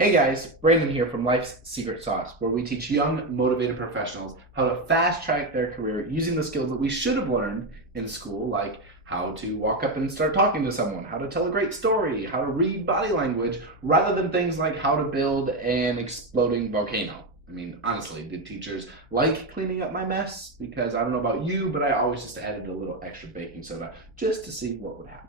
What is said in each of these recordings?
Hey guys, Brandon here from Life's Secret Sauce, where we teach young, motivated professionals how to fast track their career using the skills that we should have learned in school, like how to walk up and start talking to someone, how to tell a great story, how to read body language, rather than things like how to build an exploding volcano. I mean, honestly, did teachers like cleaning up my mess? Because I don't know about you, but I always just added a little extra baking soda just to see what would happen.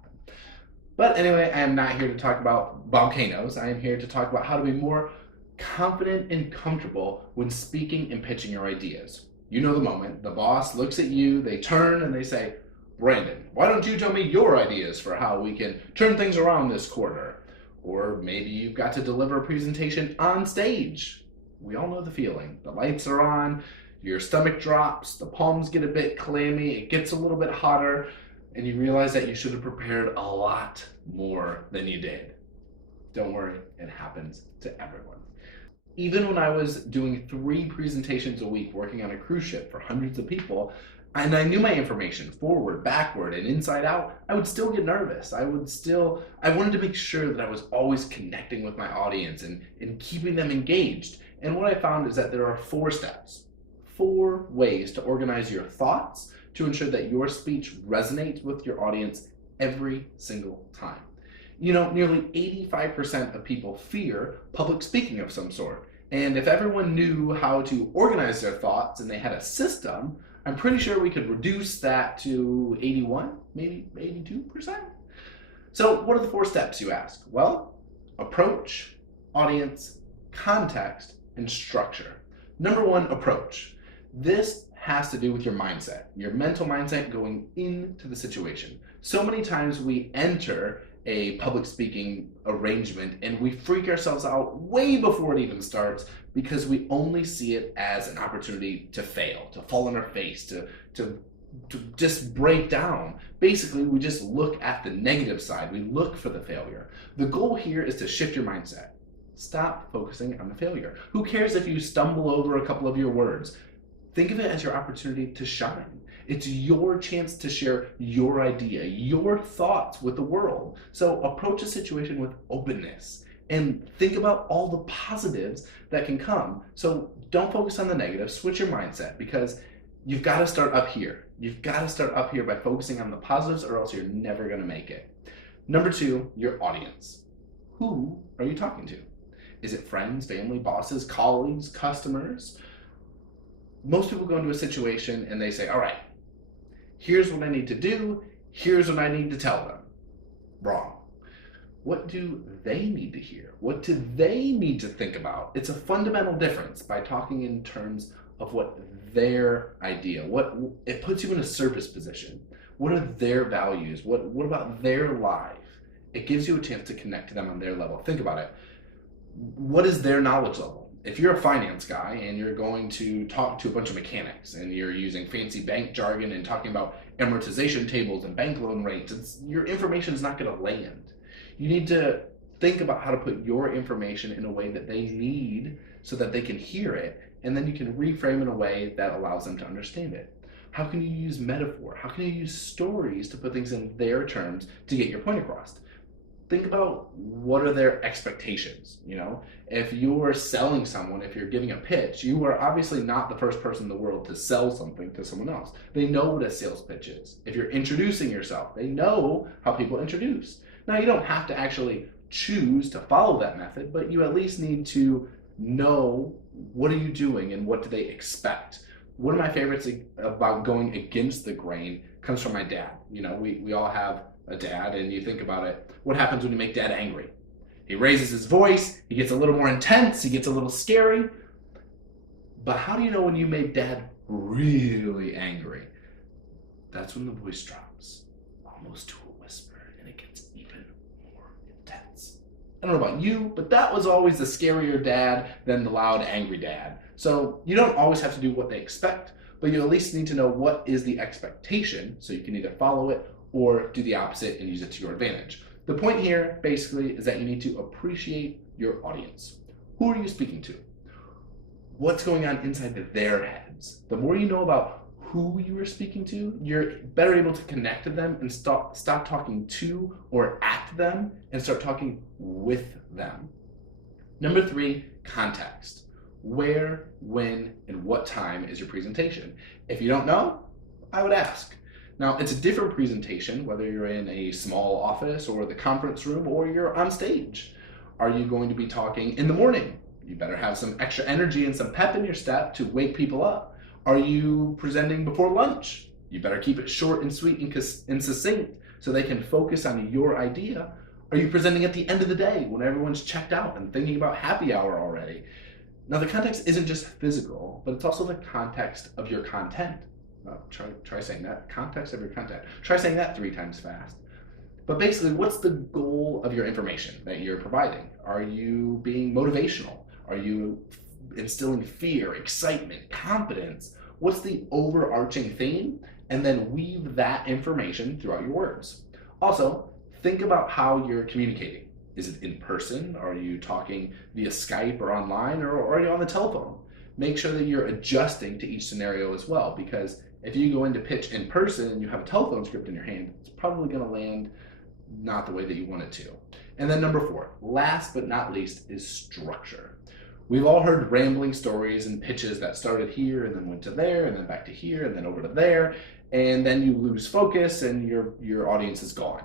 But anyway, I am not here to talk about volcanoes. I am here to talk about how to be more confident and comfortable when speaking and pitching your ideas. You know the moment. The boss looks at you, they turn and they say, Brandon, why don't you tell me your ideas for how we can turn things around this quarter? Or maybe you've got to deliver a presentation on stage. We all know the feeling. The lights are on, your stomach drops, the palms get a bit clammy, it gets a little bit hotter, and you realize that you should have prepared a lot more than you did. Don't worry, it happens to everyone. Even when I was doing 3 presentations a week working on a cruise ship for hundreds of people, and I knew my information forward, backward, and inside out, I would still get nervous. I wanted to make sure that I was always connecting with my audience and keeping them engaged. And what I found is that there are 4 steps, 4 ways to organize your thoughts to ensure that your speech resonates with your audience every single time. You know, nearly 85% of people fear public speaking of some sort. And if everyone knew how to organize their thoughts and they had a system, I'm pretty sure we could reduce that to 81, maybe 82%. So what are the 4 steps, you ask? Well, approach, audience, context, and structure. Number 1, approach. This has to do with your mindset, your mental mindset going into the situation. So many times we enter a public speaking arrangement and we freak ourselves out way before it even starts because we only see it as an opportunity to fail, to fall on our face, to just break down. Basically, we just look at the negative side. We look for the failure. The goal here is to shift your mindset. Stop focusing on the failure. Who cares if you stumble over a couple of your words? Think of it as your opportunity to shine. It's your chance to share your idea, your thoughts with the world. So approach a situation with openness and think about all the positives that can come. So don't focus on the negative, switch your mindset because you've got to start up here. You've got to start up here by focusing on the positives or else you're never going to make it. Number 2, your audience. Who are you talking to? Is it friends, family, bosses, colleagues, customers? Most people go into a situation and they say, all right, here's what I need to do. Here's what I need to tell them. Wrong. What do they need to hear? What do they need to think about? It's a fundamental difference by talking in terms of what their idea, what it puts you in a service position. What are their values? What about their life? It gives you a chance to connect to them on their level. Think about it. What is their knowledge level? If you're a finance guy and you're going to talk to a bunch of mechanics and you're using fancy bank jargon and talking about amortization tables and bank loan rates, your information is not going to land. You need to think about how to put your information in a way that they need so that they can hear it, and then you can reframe in a way that allows them to understand it. How can you use metaphor? How can you use stories to put things in their terms to get your point across? Think about what are their expectations. You know, if you're selling someone, if you're giving a pitch, you are obviously not the first person in the world to sell something to someone else. They know what a sales pitch is. If you're introducing yourself, they know how people introduce. Now, you don't have to actually choose to follow that method, but you at least need to know what are you doing and what do they expect. One of my favorites about going against the grain comes from my dad. You know, we all have a dad, and you think about it, what happens when you make dad angry? He raises his voice, he gets a little more intense, he gets a little scary. But how do you know when you made dad really angry? That's when the voice drops, almost to a whisper, and it gets even more intense. I don't know about you, but that was always the scarier dad than the loud, angry dad. So you don't always have to do what they expect, but you at least need to know what is the expectation so you can either follow it or do the opposite and use it to your advantage. The point here basically is that you need to appreciate your audience. Who are you speaking to? What's going on inside their heads? The more you know about who you are speaking to, you're better able to connect to them and stop talking to or at them and start talking with them. Number 3, context. Where, when, and what time is your presentation? If you don't know, I would ask. Now, it's a different presentation, whether you're in a small office or the conference room or you're on stage. Are you going to be talking in the morning? You better have some extra energy and some pep in your step to wake people up. Are you presenting before lunch? You better keep it short and sweet and succinct so they can focus on your idea. Are you presenting at the end of the day when everyone's checked out and thinking about happy hour already? Now, the context isn't just physical, but it's also the context of your content. Try saying that. Context of your content. Try saying that 3 times fast. But basically, what's the goal of your information that you're providing? Are you being motivational? Are you instilling fear, excitement, confidence? What's the overarching theme? And then weave that information throughout your words. Also, think about how you're communicating. Is it in person? Are you talking via Skype or online, or are you on the telephone? Make sure that you're adjusting to each scenario as well, because if you go in to pitch in person and you have a telephone script in your hand, it's probably going to land not the way that you want it to. And then number 4, last but not least, is structure. We've all heard rambling stories and pitches that started here and then went to there and then back to here and then over to there, and then you lose focus and your audience is gone.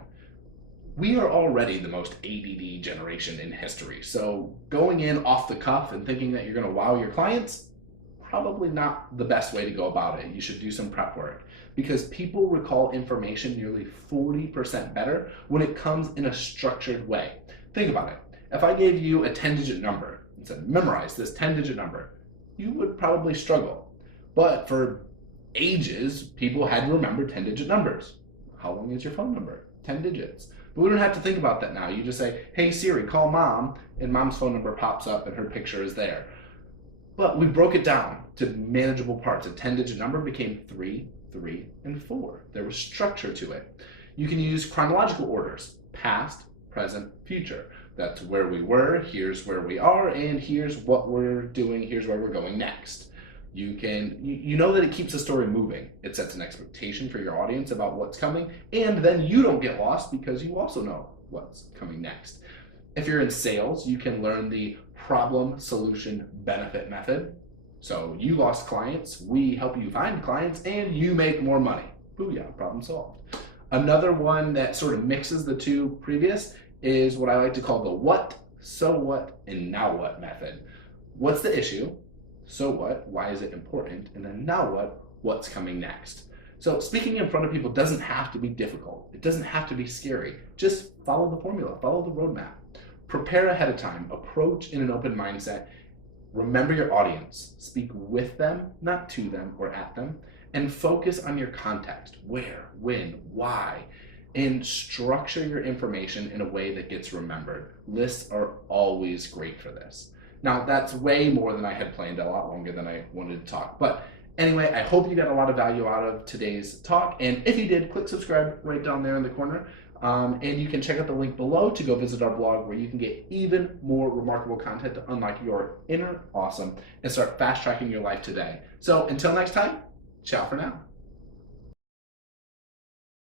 We are already the most ADD generation in history, so going in off the cuff and thinking that you're going to wow your clients, probably not the best way to go about it. You should do some prep work, because people recall information nearly 40% better when it comes in a structured way. Think about it. If I gave you a 10-digit number and said, memorize this 10-digit number, you would probably struggle. But for ages, people had to remember 10-digit numbers. How long is your phone number? 10 digits. But we don't have to think about that now. You just say, hey Siri, call mom, and mom's phone number pops up and her picture is there. But we broke it down to manageable parts. A 10-digit number became 3, 3, and 4. There was structure to it. You can use chronological orders: past, present, future. That's where we were, here's where we are, and here's what we're doing, here's where we're going next. You know that it keeps the story moving. It sets an expectation for your audience about what's coming, and then you don't get lost because you also know what's coming next. If you're in sales, you can learn the problem, solution, benefit method. So you lost clients, we help you find clients, and you make more money. Booyah, problem solved. Another one that sort of mixes the 2 previous is what I like to call the what, so what, and now what method. What's the issue? So what? Why is it important? And then now what? What's coming next? So speaking in front of people doesn't have to be difficult. It doesn't have to be scary. Just follow the formula, follow the roadmap. Prepare ahead of time, approach in an open mindset. Remember your audience. Speak with them, not to them or at them, and focus on your context. Where, when, why, and structure your information in a way that gets remembered. Lists are always great for this. Now, that's way more than I had planned, a lot longer than I wanted to talk. But anyway, I hope you got a lot of value out of today's talk. And if you did, click subscribe right down there in the corner. And you can check out the link below to go visit our blog, where you can get even more remarkable content to unlock your inner awesome and start fast tracking your life today. So until next time, ciao for now.